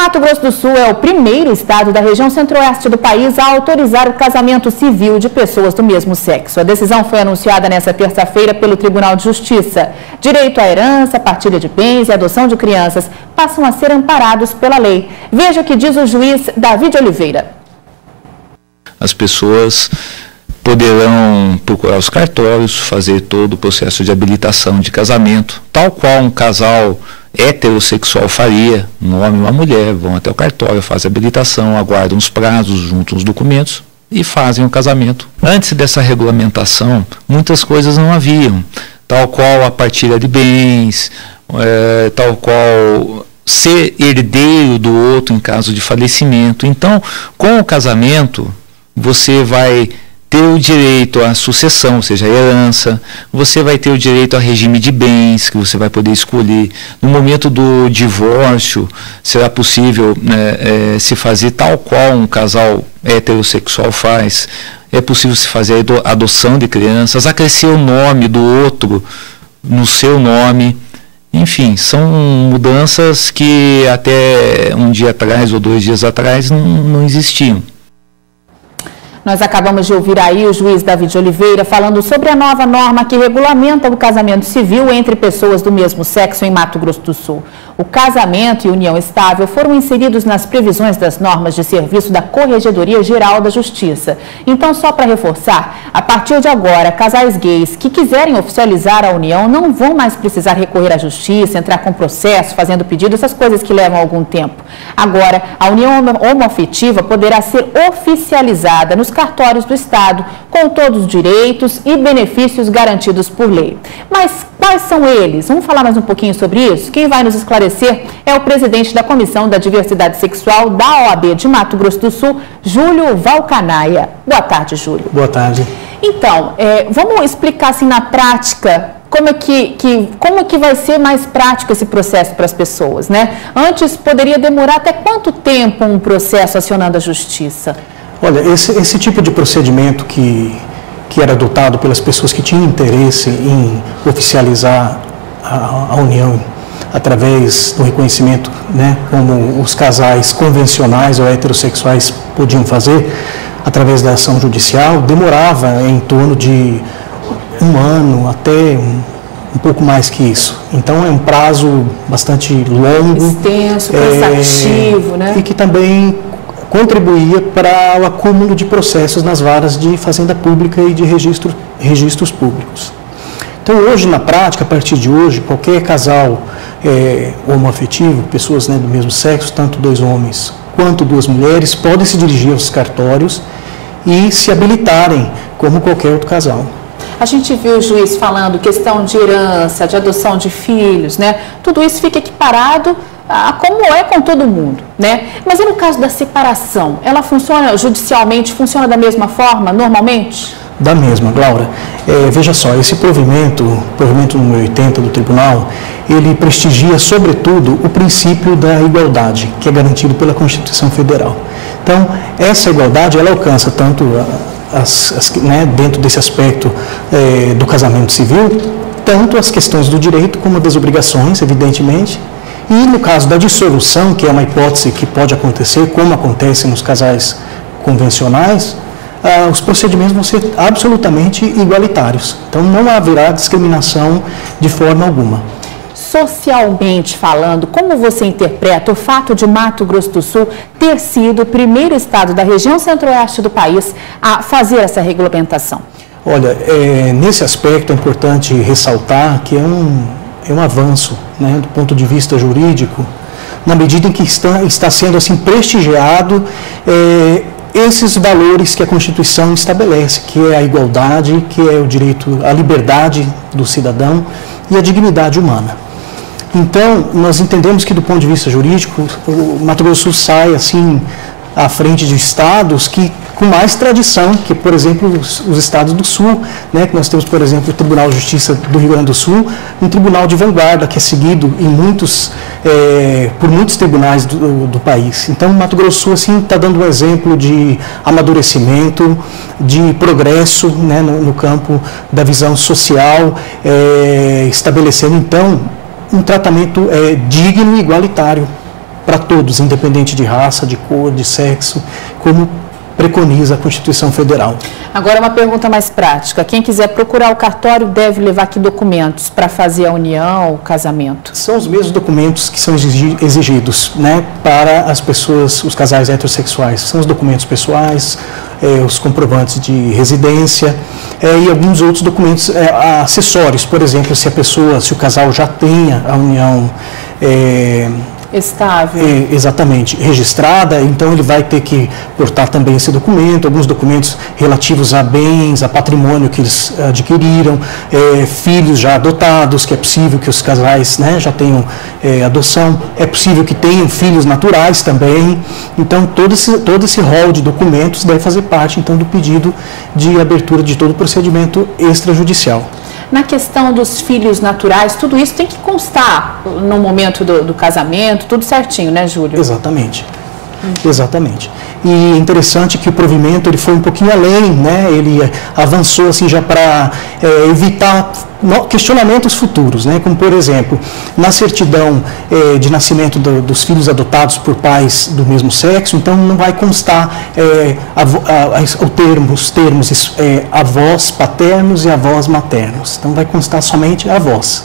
Mato Grosso do Sul é o primeiro estado da região centro-oeste do país a autorizar o casamento civil de pessoas do mesmo sexo. A decisão foi anunciada nesta terça-feira pelo Tribunal de Justiça. Direito à herança, partilha de bens e adoção de crianças passam a ser amparados pela lei. Veja o que diz o juiz Davi de Oliveira. As pessoas poderão procurar os cartórios, fazer todo o processo de habilitação de casamento, tal qual um casal heterossexual faria, um homem e uma mulher, vão até o cartório, fazem a habilitação, aguardam os prazos, juntam os documentos e fazem o casamento. Antes dessa regulamentação, muitas coisas não haviam, tal qual a partilha de bens, tal qual ser herdeiro do outro em caso de falecimento. Então, com o casamento, você vai ter o direito à sucessão, ou seja, a herança, você vai ter o direito ao regime de bens, que você vai poder escolher. No momento do divórcio, será possível se fazer tal qual um casal heterossexual faz, é possível se fazer a adoção de crianças, acrescer o nome do outro no seu nome. Enfim, são mudanças que até um dia atrás ou 2 dias atrás não existiam. Nós acabamos de ouvir aí o juiz Davi de Oliveira falando sobre a nova norma que regulamenta o casamento civil entre pessoas do mesmo sexo em Mato Grosso do Sul. O casamento e união estável foram inseridos nas previsões das normas de serviço da Corregedoria Geral da Justiça. Então, só para reforçar, a partir de agora, casais gays que quiserem oficializar a união não vão mais precisar recorrer à justiça, entrar com processo, fazendo pedido, essas coisas que levam algum tempo. Agora, a união homoafetiva poderá ser oficializada nos cartórios do Estado, com todos os direitos e benefícios garantidos por lei. Mas quais são eles? Vamos falar mais um pouquinho sobre isso? Quem vai nos esclarecer é o presidente da Comissão da Diversidade Sexual da OAB de Mato Grosso do Sul, Júlio Valcanaia. Boa tarde, Júlio. Boa tarde. Então, vamos explicar assim na prática como é que vai ser mais prático esse processo para as pessoas, né? Antes poderia demorar até quanto tempo um processo acionando a justiça? Olha, esse tipo de procedimento que era adotado pelas pessoas que tinham interesse em oficializar a união através do reconhecimento, né, como os casais convencionais ou heterossexuais podiam fazer, através da ação judicial, demorava em torno de 1 ano até um pouco mais que isso. Então, é um prazo bastante longo. Extenso, cansativo, né? E que também contribuía para o acúmulo de processos nas varas de fazenda pública e de registros públicos. Então, hoje, na prática, a partir de hoje, qualquer casal homoafetivo, pessoas, né, do mesmo sexo, tanto 2 homens quanto 2 mulheres, podem se dirigir aos cartórios e se habilitarem como qualquer outro casal. A gente viu o juiz falando questão de herança, de adoção de filhos, né? Tudo isso fica equiparado a como é com todo mundo, né? Mas e no caso da separação, ela funciona judicialmente, funciona da mesma forma, normalmente? Da mesma, Laura. Veja só, esse provimento número 80 do tribunal, ele prestigia, sobretudo, o princípio da igualdade, que é garantido pela Constituição Federal. Então, essa igualdade, ela alcança tanto né, dentro desse aspecto do casamento civil, tanto as questões do direito como das obrigações, evidentemente, e no caso da dissolução, que é uma hipótese que pode acontecer, como acontece nos casais convencionais, os procedimentos vão ser absolutamente igualitários. Então, não haverá discriminação de forma alguma. Socialmente falando, como você interpreta o fato de Mato Grosso do Sul ter sido o primeiro estado da região centro-oeste do país a fazer essa regulamentação? Olha, nesse aspecto é importante ressaltar que é um avanço, né, do ponto de vista jurídico, na medida em que está sendo assim prestigiado esses valores que a Constituição estabelece, que é a igualdade, que é o direito à liberdade do cidadão e a dignidade humana. Então, nós entendemos que, do ponto de vista jurídico, o Mato Grosso do Sul sai assim à frente de estados que com mais tradição, que, por exemplo, os estados do Sul, né, que nós temos, por exemplo, o Tribunal de Justiça do Rio Grande do Sul, um tribunal de vanguarda que é seguido por muitos tribunais do país. Então, o Mato Grosso do Sul assim, está dando um exemplo de amadurecimento, de progresso, né, no campo da visão social, estabelecendo, então, um tratamento digno e igualitário para todos, independente de raça, de cor, de sexo, como preconiza a Constituição Federal. Agora uma pergunta mais prática. Quem quiser procurar o cartório deve levar que documentos para fazer a união, o casamento? São os mesmos documentos que são exigidos, né, para as pessoas, os casais heterossexuais. São os documentos pessoais, os comprovantes de residência e alguns outros documentos acessórios. Por exemplo, se o casal já tenha a união estável. Exatamente, registrada, então ele vai ter que portar também esse documento, alguns documentos relativos a bens, a patrimônio que eles adquiriram, filhos já adotados, que é possível que os casais, né, já tenham adoção, é possível que tenham filhos naturais também, então todo esse rol de documentos deve fazer parte então do pedido de abertura de todo o procedimento extrajudicial. Na questão dos filhos naturais, tudo isso tem que constar no momento do casamento, tudo certinho, né, Júlio? Exatamente. Exatamente. E interessante que o provimento ele foi um pouquinho além, né? Ele avançou assim já para evitar questionamentos futuros, né? Como por exemplo, na certidão de nascimento dos filhos adotados por pais do mesmo sexo, então não vai constar os termos avós paternos e avós maternos. Então vai constar somente avós.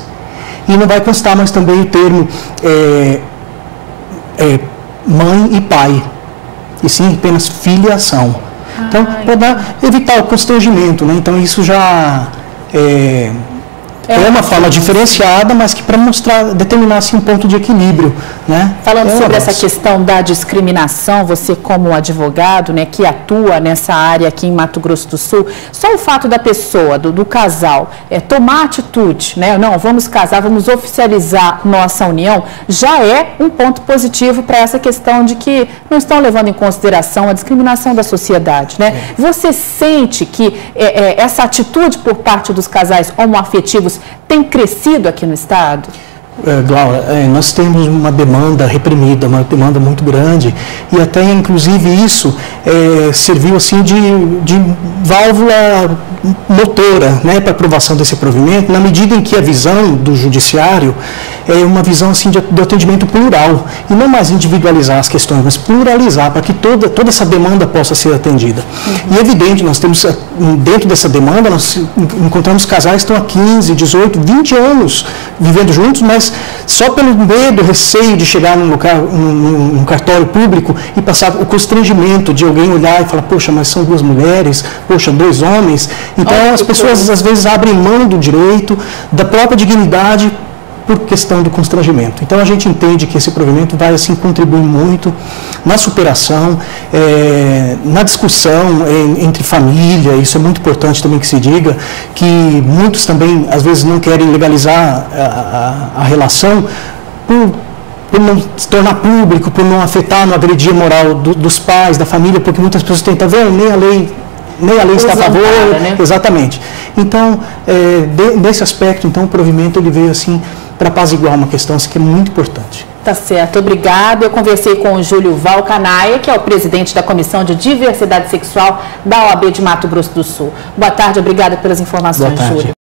E não vai constar mais também o termo mãe e pai, e sim apenas filiação. Então, para evitar o constrangimento, né? Então, isso já é uma forma diferenciada, mas que para determinar assim, um ponto de equilíbrio, né? Falando sobre essa questão da discriminação, você como advogado, né, que atua nessa área aqui em Mato Grosso do Sul, só o fato da pessoa, do casal, tomar atitude, né? Não, vamos casar, vamos oficializar nossa união, já é um ponto positivo para essa questão de que não estão levando em consideração a discriminação da sociedade, né? Você sente que essa atitude por parte dos casais homoafetivos tem crescido aqui no estado? Glaura, nós temos uma demanda reprimida, uma demanda muito grande, e até inclusive isso serviu assim de válvula motora, né, para aprovação desse provimento, na medida em que a visão do judiciário é uma visão assim de atendimento plural, e não mais individualizar as questões, mas pluralizar, para que toda essa demanda possa ser atendida. E é evidente, nós temos, dentro dessa demanda, nós encontramos casais que estão há 15, 18, 20 anos vivendo juntos, mas só pelo medo, receio de chegar num cartório público e passar o constrangimento de alguém olhar e falar, poxa, mas são duas mulheres, poxa, dois homens. Então as pessoas às vezes abrem mão do direito, da própria dignidade, por questão do constrangimento. Então a gente entende que esse provimento vai assim contribuir muito na superação, na discussão entre família. Isso é muito importante também que se diga, que muitos também às vezes não querem legalizar a relação por não se tornar público, por não afetar, não agredir a moral dos pais, da família, porque muitas pessoas têm, tá vendo, nem a lei está a favor, né? Exatamente. Então, nesse aspecto, então, o provimento ele veio assim para apaziguar uma questão assim, que é muito importante. Tá certo, obrigada. Eu conversei com o Júlio Valcanaia, que é o presidente da Comissão de Diversidade Sexual da OAB de Mato Grosso do Sul. Boa tarde, obrigada pelas informações, Júlio.